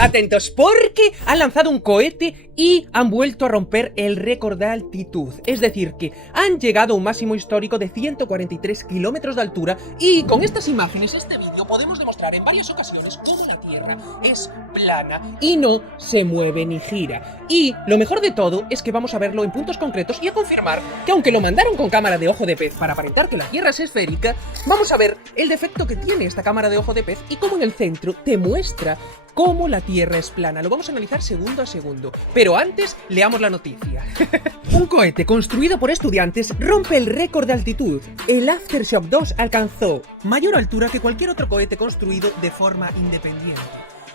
Atentos, porque han lanzado un cohete y han vuelto a romper el récord de altitud. Es decir, que han llegado a un máximo histórico de 143 kilómetros de altura. Y con estas imágenes, este vídeo, podemos demostrar en varias ocasiones cómo la Tierra es plana y no se mueve ni gira. Y lo mejor de todo es que vamos a verlo en puntos concretos y a confirmar que, aunque lo mandaron con cámara de ojo de pez para aparentar que la Tierra es esférica, vamos a ver el defecto que tiene esta cámara de ojo de pez y cómo en el centro te muestra cómo la Tierra es plana. Lo vamos a analizar segundo a segundo. Pero antes, leamos la noticia. Un cohete construido por estudiantes rompe el récord de altitud. El Aftershock 2 alcanzó mayor altura que cualquier otro cohete construido de forma independiente.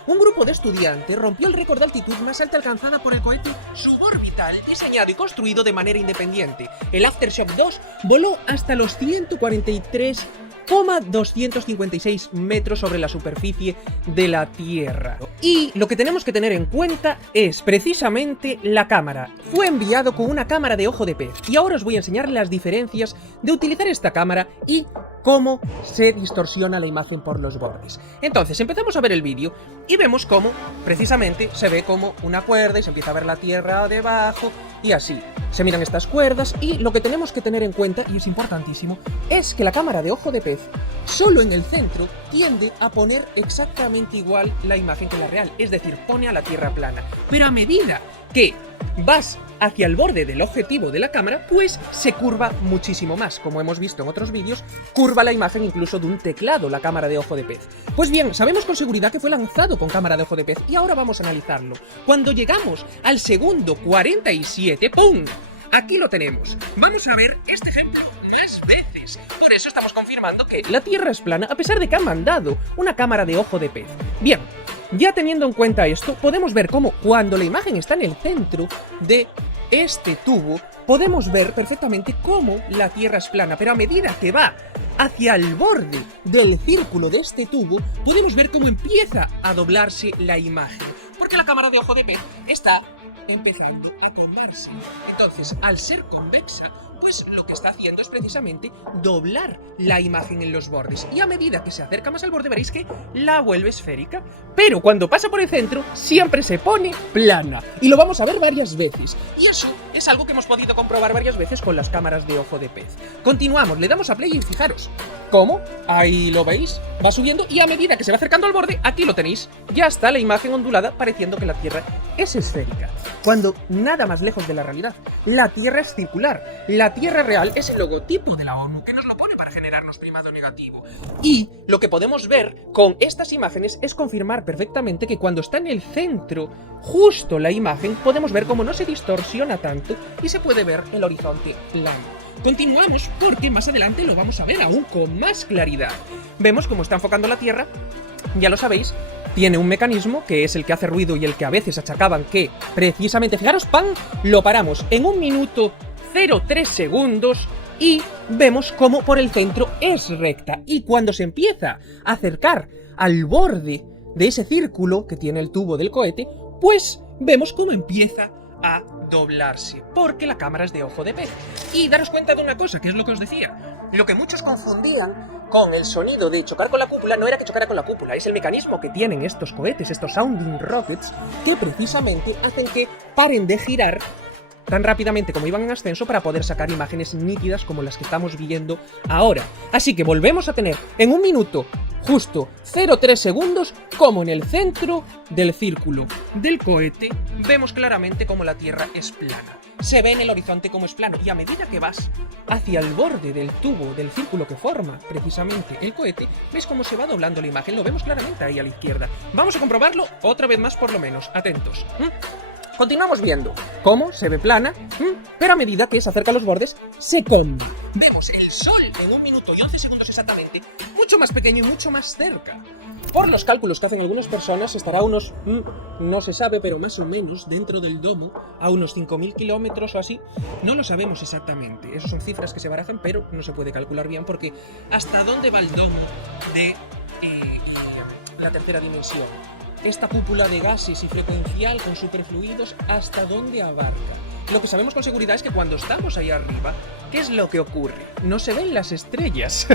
Un grupo de estudiantes rompió el récord de altitud más alta alcanzada por el cohete suborbital diseñado y construido de manera independiente. El Aftershock 2 voló hasta los 143,256 metros sobre la superficie de la Tierra. Y lo que tenemos que tener en cuenta es precisamente la cámara. Fue enviado con una cámara de ojo de pez. Y ahora os voy a enseñar las diferencias de utilizar esta cámara y cómo se distorsiona la imagen por los bordes. Entonces empezamos a ver el vídeo y vemos cómo precisamente se ve como una cuerda y se empieza a ver la Tierra debajo y así. Se miran estas cuerdas y lo que tenemos que tener en cuenta, y es importantísimo, es que la cámara de ojo de pez solo en el centro tiende a poner exactamente igual la imagen que la real, es decir, pone a la Tierra plana. Pero a medida que vas hacia el borde del objetivo de la cámara, pues se curva muchísimo más. Como hemos visto en otros vídeos, curva la imagen incluso de un teclado, la cámara de ojo de pez. Pues bien, sabemos con seguridad que fue lanzado con cámara de ojo de pez y ahora vamos a analizarlo. Cuando llegamos al segundo 47, ¡pum!, aquí lo tenemos. Vamos a ver este ejemplo más veces. Por eso estamos confirmando que la Tierra es plana, a pesar de que han mandado una cámara de ojo de pez. Bien, ya teniendo en cuenta esto, podemos ver cómo cuando la imagen está en el centro de este tubo, podemos ver perfectamente cómo la Tierra es plana, pero a medida que va hacia el borde del círculo de este tubo, podemos ver cómo empieza a doblarse la imagen, porque la cámara de ojo de pez está empezando a plomarse. Entonces, al ser convexa, pues lo que está haciendo es precisamente doblar la imagen en los bordes. Y a medida que se acerca más al borde veréis que la vuelve esférica. Pero cuando pasa por el centro, siempre se pone plana. Y lo vamos a ver varias veces. Y eso es algo que hemos podido comprobar varias veces con las cámaras de ojo de pez. Continuamos, le damos a play y fijaros cómo, ahí lo veis, va subiendo y a medida que se va acercando al borde, aquí lo tenéis. Ya está la imagen ondulada pareciendo que la Tierra es esférica. Cuando nada más lejos de la realidad. La Tierra es circular. La Tierra real es el logotipo de la ONU que nos lo pone para generarnos primado negativo. Y lo que podemos ver con estas imágenes es confirmar perfectamente que cuando está en el centro, justo la imagen, podemos ver cómo no se distorsiona tanto y se puede ver el horizonte plano. Continuamos porque más adelante lo vamos a ver aún con más claridad. Vemos cómo está enfocando la Tierra, ya lo sabéis. Tiene un mecanismo que es el que hace ruido y el que a veces achacaban que precisamente, fijaros, ¡pam!, lo paramos en 1 minuto 0,3 segundos y vemos cómo por el centro es recta. Y cuando se empieza a acercar al borde de ese círculo que tiene el tubo del cohete, pues vemos cómo empieza a doblarse, porque la cámara es de ojo de pez. Y daros cuenta de una cosa, que es lo que os decía. Lo que muchos confundían con el sonido de chocar con la cúpula no era que chocara con la cúpula, es el mecanismo que tienen estos cohetes, estos sounding rockets, que precisamente hacen que paren de girar tan rápidamente como iban en ascenso para poder sacar imágenes nítidas como las que estamos viendo ahora. Así que volvemos a tener en 1 minuto justo 0,3 segundos como en el centro del círculo del cohete vemos claramente como la Tierra es plana. Se ve en el horizonte como es plano y a medida que vas hacia el borde del tubo, del círculo que forma precisamente el cohete, ves cómo se va doblando la imagen, lo vemos claramente ahí a la izquierda. Vamos a comprobarlo otra vez más por lo menos, atentos. Continuamos viendo cómo se ve plana, pero a medida que se acerca a los bordes, se come. Vemos el Sol en 1 minuto y 11 segundos exactamente, mucho más pequeño y mucho más cerca. Por los cálculos que hacen algunas personas, estará a unos, no se sabe, pero más o menos dentro del domo, a unos 5.000 kilómetros o así. No lo sabemos exactamente, esas son cifras que se barajan, pero no se puede calcular bien porque ¿hasta dónde va el domo de la tercera dimensión? Esta cúpula de gases y frecuencial con superfluidos, ¿hasta dónde abarca? lo que sabemos con seguridad es que cuando estamos ahí arriba, ¿qué es lo que ocurre? No se ven las estrellas.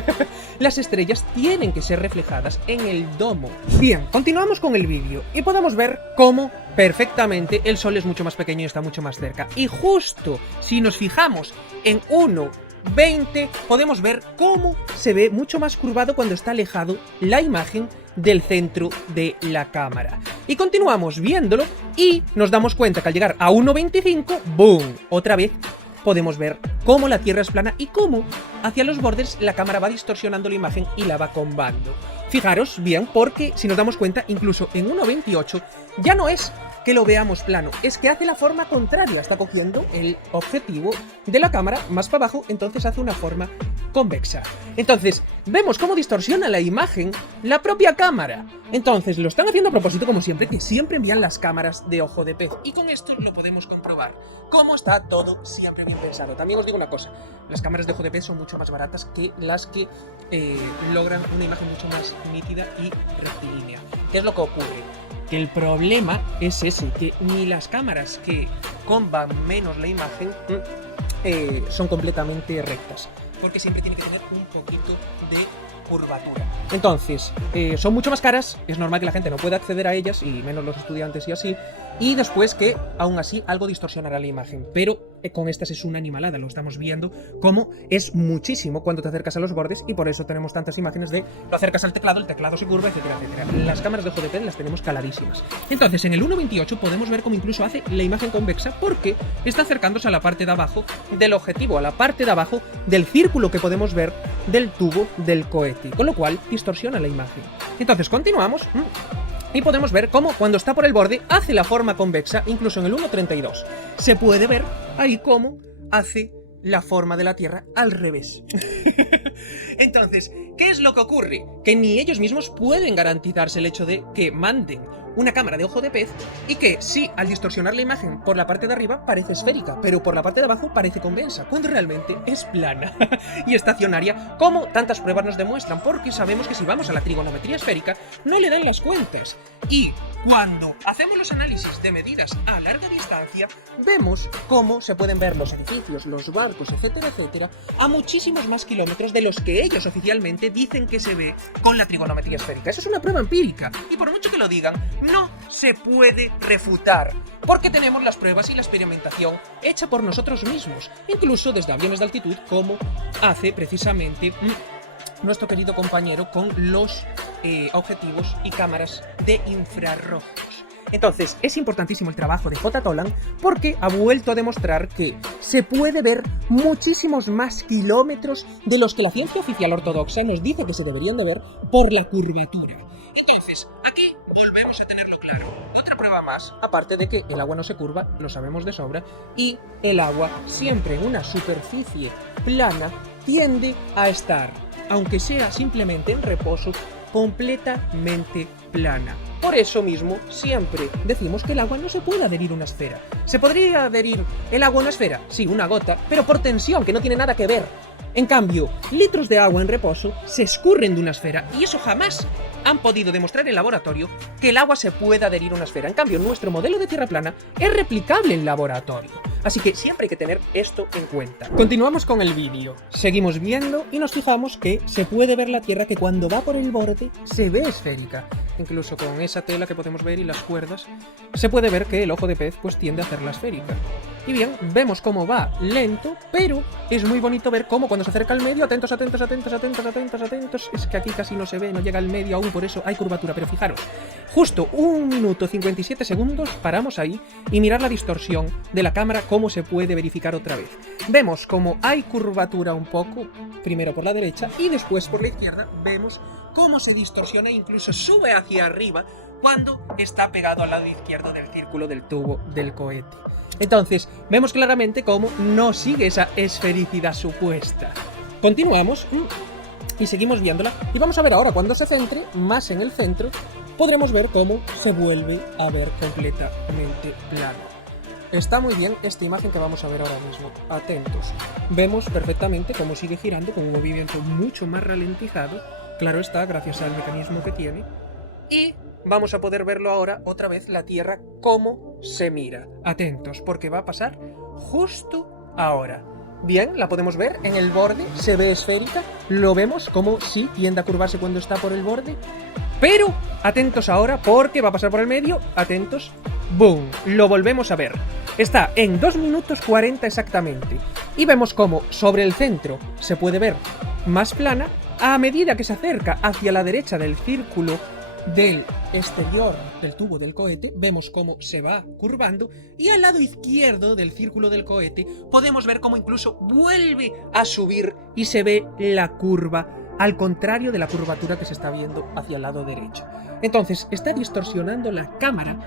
Las estrellas tienen que ser reflejadas en el domo. Bien, continuamos con el vídeo y podemos ver cómo perfectamente el Sol es mucho más pequeño y está mucho más cerca. Y justo si nos fijamos en 1:20, podemos ver cómo se ve mucho más curvado cuando está alejado la imagen del centro de la cámara. Y continuamos viéndolo y nos damos cuenta que al llegar a 1:25, ¡boom!, otra vez podemos ver cómo la Tierra es plana y cómo hacia los bordes la cámara va distorsionando la imagen y la va combando. Fijaros bien, porque si nos damos cuenta, incluso en 1:28 ya no es que lo veamos plano, es que hace la forma contraria, está cogiendo el objetivo de la cámara más para abajo, entonces hace una forma convexa. Entonces, vemos cómo distorsiona la imagen la propia cámara. Entonces, lo están haciendo a propósito, como siempre, que siempre envían las cámaras de ojo de pez. Y con esto lo podemos comprobar, cómo está todo siempre bien pensado. También os digo una cosa, las cámaras de ojo de pez son mucho más baratas que las que logran una imagen mucho más nítida y rectilínea. ¿Qué es lo que ocurre? Que el problema es ese, que ni las cámaras que comban menos la imagen son completamente rectas, porque siempre tiene que tener un poquito de curvatura. Entonces, son mucho más caras, es normal que la gente no pueda acceder a ellas, y menos los estudiantes y así, y después que, aún así, algo distorsionará la imagen, pero con estas es una animalada, lo estamos viendo como es muchísimo cuando te acercas a los bordes, y por eso tenemos tantas imágenes de lo acercas al teclado, el teclado se curva, etcétera, etcétera. Las cámaras de ojo de pez las tenemos caladísimas. Entonces, en el 1:28 podemos ver cómo incluso hace la imagen convexa, porque está acercándose a la parte de abajo del objetivo, a la parte de abajo del círculo que podemos ver del tubo del cohete, con lo cual distorsiona la imagen. Entonces, continuamos. Y podemos ver cómo cuando está por el borde hace la forma convexa, incluso en el 1:32. Se puede ver ahí cómo hace la forma de la Tierra al revés. Entonces, ¿qué es lo que ocurre? Que ni ellos mismos pueden garantizarse el hecho de que manden una cámara de ojo de pez y que sí, al distorsionar la imagen por la parte de arriba parece esférica, pero por la parte de abajo parece convexa, cuando realmente es plana y estacionaria, como tantas pruebas nos demuestran, porque sabemos que si vamos a la trigonometría esférica no le dan las cuentas. Y cuando hacemos los análisis de medidas a larga distancia, vemos cómo se pueden ver los edificios, los barcos, etcétera, etcétera, a muchísimos más kilómetros de los que ellos oficialmente dicen que se ve con la trigonometría esférica. Eso es una prueba empírica, y por mucho que lo digan, no se puede refutar, porque tenemos las pruebas y la experimentación hecha por nosotros mismos, incluso desde aviones de altitud, como hace precisamente nuestro querido compañero con los objetivos y cámaras de infrarrojos. Entonces, es importantísimo el trabajo de J. Toland porque ha vuelto a demostrar que se puede ver muchísimos más kilómetros de los que la ciencia oficial ortodoxa nos dice que se deberían de ver por la curvatura. Entonces, aquí volvemos a tenerlo claro. Otra prueba más, aparte de que el agua no se curva, lo sabemos de sobra, y el agua, siempre en una superficie plana, tiende a estar, aunque sea simplemente en reposo, completamente plana. Por eso mismo, siempre decimos que el agua no se puede adherir a una esfera. ¿Se podría adherir el agua a una esfera? Sí, una gota, pero por tensión, que no tiene nada que ver. En cambio, litros de agua en reposo se escurren de una esfera, y eso jamás han podido demostrar en laboratorio que el agua se pueda adherir a una esfera. En cambio, nuestro modelo de Tierra plana es replicable en laboratorio. Así que siempre hay que tener esto en cuenta. Continuamos con el vídeo. Seguimos viendo y nos fijamos que se puede ver la Tierra que cuando va por el borde se ve esférica. Incluso con esa tela que podemos ver y las cuerdas, se puede ver que el ojo de pez pues tiende a hacerla esférica. Y bien, vemos cómo va lento, pero es muy bonito ver cómo cuando se acerca al medio, atentos, atentos, atentos, atentos, atentos, atentos, es que aquí casi no se ve, no llega al medio aún, por eso hay curvatura, pero fijaros, justo 1 minuto 57 segundos paramos ahí y mirar la distorsión de la cámara, cómo se puede verificar otra vez. Vemos cómo hay curvatura un poco, primero por la derecha y después por la izquierda, vemos cómo se distorsiona e incluso sube hacia arriba cuando está pegado al lado izquierdo del círculo del tubo del cohete. Entonces, vemos claramente cómo no sigue esa esfericidad supuesta. Continuamos y seguimos viéndola. Y vamos a ver ahora, cuando se centre más en el centro, podremos ver cómo se vuelve a ver completamente plano. Está muy bien esta imagen que vamos a ver ahora mismo. Atentos. Vemos perfectamente cómo sigue girando con un movimiento mucho más ralentizado. Claro está, gracias al mecanismo que tiene. Y vamos a poder verlo ahora otra vez la Tierra cómo se mira. Atentos, porque va a pasar justo ahora. Bien, la podemos ver en el borde, se ve esférica, lo vemos como sí tiende a curvarse cuando está por el borde, pero atentos ahora porque va a pasar por el medio, atentos, ¡boom! Lo volvemos a ver. Está en 2 minutos 40 exactamente, y vemos como sobre el centro se puede ver más plana a medida que se acerca hacia la derecha del círculo del exterior del tubo del cohete, vemos cómo se va curvando, y al lado izquierdo del círculo del cohete podemos ver cómo incluso vuelve a subir y se ve la curva, al contrario de la curvatura que se está viendo hacia el lado derecho. Entonces está distorsionando la cámara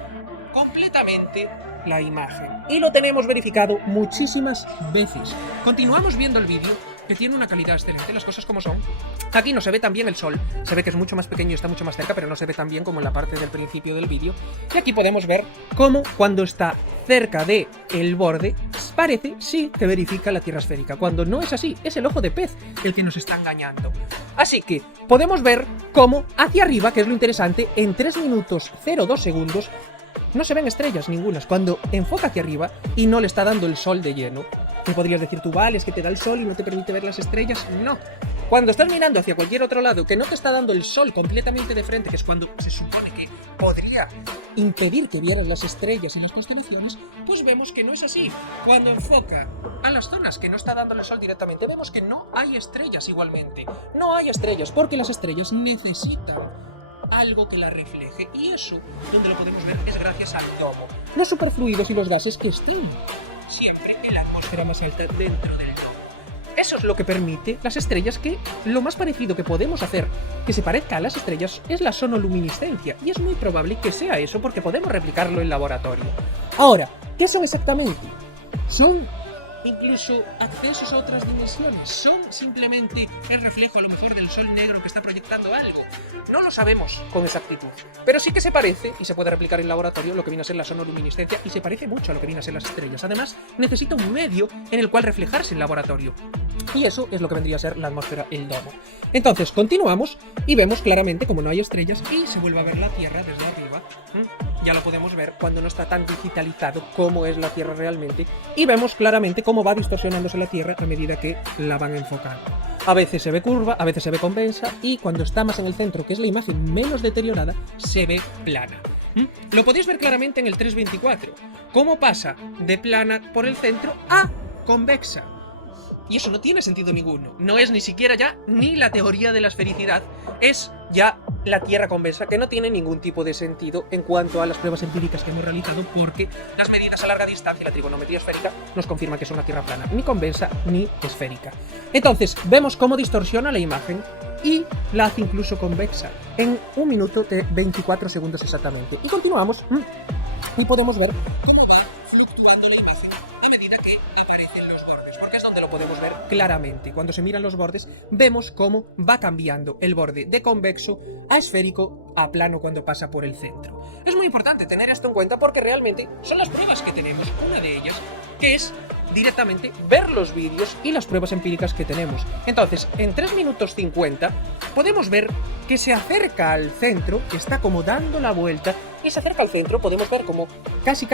completamente la imagen, y lo tenemos verificado muchísimas veces. Continuamos viendo el vídeo, que tiene una calidad excelente, las cosas como son. Aquí no se ve tan bien el sol, se ve que es mucho más pequeño y está mucho más cerca, pero no se ve tan bien como en la parte del principio del vídeo. Y aquí podemos ver cómo cuando está cerca de el borde, parece, sí, que verifica la Tierra esférica. Cuando no es así, es el ojo de pez el que nos está engañando. Así que podemos ver cómo hacia arriba, que es lo interesante, en 3 minutos 02 segundos, no se ven estrellas ningunas. Cuando enfoca hacia arriba y no le está dando el sol de lleno, ¿qué podrías decir tú? Vale, es que te da el sol y no te permite ver las estrellas. No. Cuando estás mirando hacia cualquier otro lado que no te está dando el sol completamente de frente, que es cuando se supone que podría impedir que vieras las estrellas en las constelaciones, pues vemos que no es así. Cuando enfoca a las zonas que no está dando el sol directamente, vemos que no hay estrellas igualmente. No hay estrellas, porque las estrellas necesitan algo que la refleje, y eso, donde lo podemos ver, es gracias al domo. Los superfluidos y los gases que estén siempre en la atmósfera más alta dentro del domo. Eso es lo que permite las estrellas, que lo más parecido que podemos hacer que se parezca a las estrellas es la sonoluminiscencia, y es muy probable que sea eso porque podemos replicarlo en laboratorio. Ahora, ¿qué son exactamente? Son incluso accesos a otras dimensiones, son simplemente el reflejo a lo mejor del sol negro que está proyectando algo. No lo sabemos con exactitud, pero sí que se parece y se puede replicar en laboratorio lo que viene a ser la sonoluminiscencia, y se parece mucho a lo que viene a ser las estrellas. Además, necesita un medio en el cual reflejarse en laboratorio, y eso es lo que vendría a ser la atmósfera, el domo. Entonces continuamos y vemos claramente como no hay estrellas y se vuelve a ver la Tierra desde arriba. Ya lo podemos ver cuando no está tan digitalizado como es la Tierra realmente, y vemos claramente cómo va distorsionándose la Tierra a medida que la van enfocando. A veces se ve curva, a veces se ve convexa, y cuando está más en el centro, que es la imagen menos deteriorada, se ve plana. Lo podéis ver claramente en el 324, cómo pasa de plana por el centro a convexa. Y eso no tiene sentido ninguno. No es ni siquiera ya ni la teoría de la esfericidad, es ya la Tierra convexa, que no tiene ningún tipo de sentido en cuanto a las pruebas empíricas que hemos realizado, porque las medidas a larga distancia y la trigonometría esférica nos confirman que es una Tierra plana, ni convexa ni esférica. Entonces, vemos cómo distorsiona la imagen y la hace incluso convexa en 1 minuto de 24 segundos exactamente. Y continuamos y podemos ver cómo va fluctuando la imagen a medida que aparecen los bordes, porque es donde lo podemos ver claramente. Cuando se miran los bordes, vemos cómo va cambiando el borde de convexo a esférico a plano cuando pasa por el centro. Es muy importante tener esto en cuenta porque realmente son las pruebas que tenemos. Una de ellas, que es directamente ver los vídeos y las pruebas empíricas que tenemos. Entonces, en 3 minutos 50 podemos ver que se acerca al centro, que está como dando la vuelta, y se acerca al centro, podemos ver como casi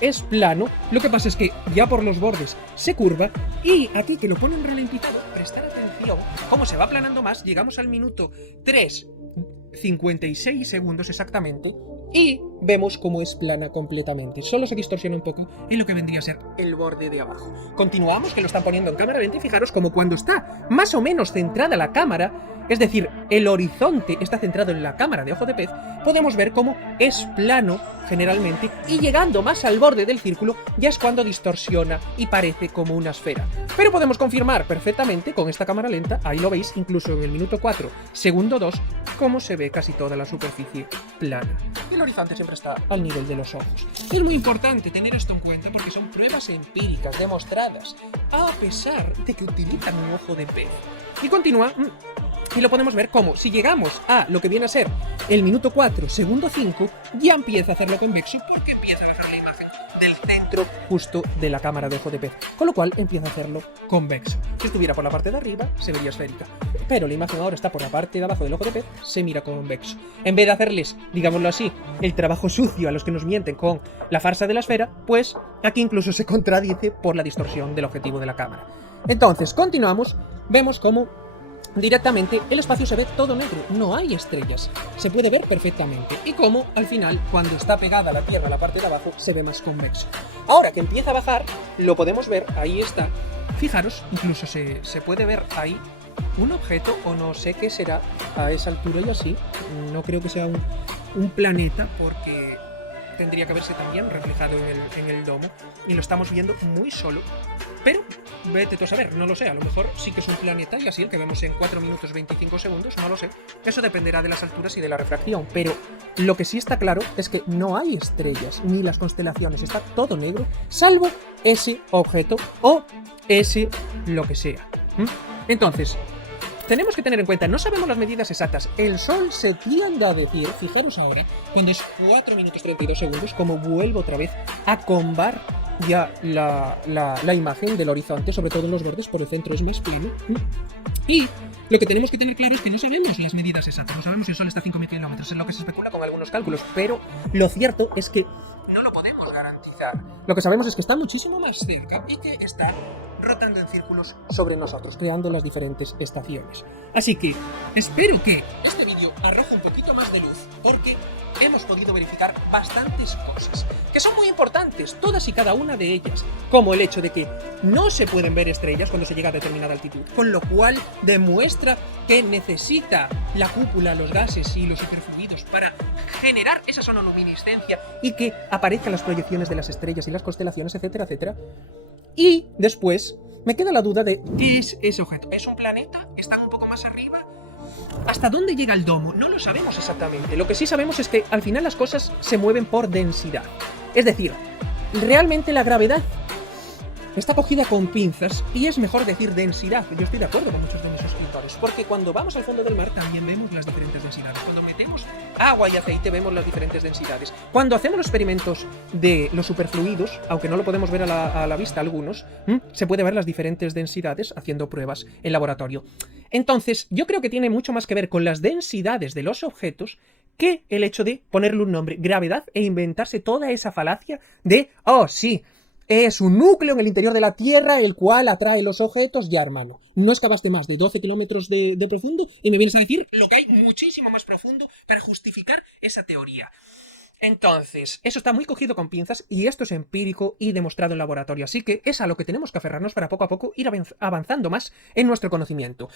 es plano. Lo que pasa es que ya por los bordes se curva, y aquí que lo ponen ralentizado, prestar atención cómo se va aplanando más. Llegamos al minuto 3:56 segundos exactamente, y vemos cómo es plana completamente. Solo se distorsiona un poco en lo que vendría a ser el borde de abajo. Continuamos, que lo están poniendo en cámara lenta, y fijaros como cuando está más o menos centrada la cámara, es decir, el horizonte está centrado en la cámara de ojo de pez, podemos ver cómo es plano generalmente, y llegando más al borde del círculo ya es cuando distorsiona y parece como una esfera. Pero podemos confirmar perfectamente con esta cámara lenta, ahí lo veis, incluso en el minuto 4, segundo 2, cómo se ve casi toda la superficie plana. El horizonte siempre está al nivel de los ojos. Es muy importante tener esto en cuenta porque son pruebas empíricas demostradas, a pesar de que utilizan un ojo de pez. Y continúa, y lo podemos ver como, si llegamos a lo que viene a ser el minuto 4, segundo 5, ya empieza a hacerlo convexo, porque empieza a dejar la imagen del centro justo de la cámara de ojo de pez, con lo cual empieza a hacerlo convexo. Si estuviera por la parte de arriba, se vería esférica. Pero la imagen ahora está por la parte de abajo del ojo de pez, se mira convexo. En vez de hacerles, digámoslo así, el trabajo sucio a los que nos mienten con la farsa de la esfera, pues aquí incluso se contradice por la distorsión del objetivo de la cámara. Entonces, continuamos, vemos cómo directamente el espacio se ve todo negro, no hay estrellas, se puede ver perfectamente, y cómo al final, cuando está pegada a la Tierra, la parte de abajo, se ve más convexo. Ahora que empieza a bajar, lo podemos ver, ahí está, fijaros, incluso se puede ver ahí un objeto, o no sé qué será a esa altura y así, no creo que sea un planeta, porque tendría que verse también reflejado en el domo, y lo estamos viendo muy solo, pero vete tú a saber, no lo sé, a lo mejor sí que es un planeta y así el que vemos en 4 minutos 25 segundos, no lo sé, eso dependerá de las alturas y de la refracción, pero lo que sí está claro es que no hay estrellas ni las constelaciones, está todo negro, salvo ese objeto o ese lo que sea. Entonces, tenemos que tener en cuenta, no sabemos las medidas exactas. El Sol se tiende a decir, fijaros ahora, cuando es 4 minutos 32 segundos, como vuelvo otra vez a combar ya la imagen del horizonte, sobre todo en los bordes, por el centro es más plano. Y lo que tenemos que tener claro es que no sabemos las medidas exactas, no sabemos si el Sol está a 5.000 kilómetros, es lo que se especula con algunos cálculos, pero lo cierto es que no lo podemos garantizar. Lo que sabemos es que está muchísimo más cerca y que está rotando en círculos sobre nosotros, creando las diferentes estaciones. Así que espero que este vídeo arroje un poquito más de luz, porque hemos podido verificar bastantes cosas, que son muy importantes, todas y cada una de ellas, como el hecho de que no se pueden ver estrellas cuando se llega a determinada altitud, con lo cual demuestra que necesita la cúpula, los gases y los superfluidos para generar esa sonoluminiscencia y que aparezcan las proyecciones de las estrellas y las constelaciones, etcétera, etcétera. Y después me queda la duda de ¿qué es ese objeto? ¿Es un planeta? ¿Está un poco más arriba? ¿Hasta dónde llega el domo? No lo sabemos exactamente. Lo que sí sabemos es que al final las cosas se mueven por densidad. Es decir, realmente la gravedad está cogida con pinzas y es mejor decir densidad. Yo estoy de acuerdo con muchos de mis suscriptores, porque cuando vamos al fondo del mar también vemos las diferentes densidades. Cuando metemos agua y aceite vemos las diferentes densidades. Cuando hacemos los experimentos de los superfluidos, aunque no lo podemos ver a la vista algunos, se puede ver las diferentes densidades haciendo pruebas en laboratorio. Entonces, yo creo que tiene mucho más que ver con las densidades de los objetos que el hecho de ponerle un nombre, gravedad, e inventarse toda esa falacia de, oh sí, es un núcleo en el interior de la Tierra el cual atrae los objetos. Ya, hermano, no excavaste más de 12 kilómetros de profundo y me vienes a decir lo que hay muchísimo más profundo para justificar esa teoría. Entonces, eso está muy cogido con pinzas y esto es empírico y demostrado en laboratorio, así que es a lo que tenemos que aferrarnos para poco a poco ir avanzando más en nuestro conocimiento.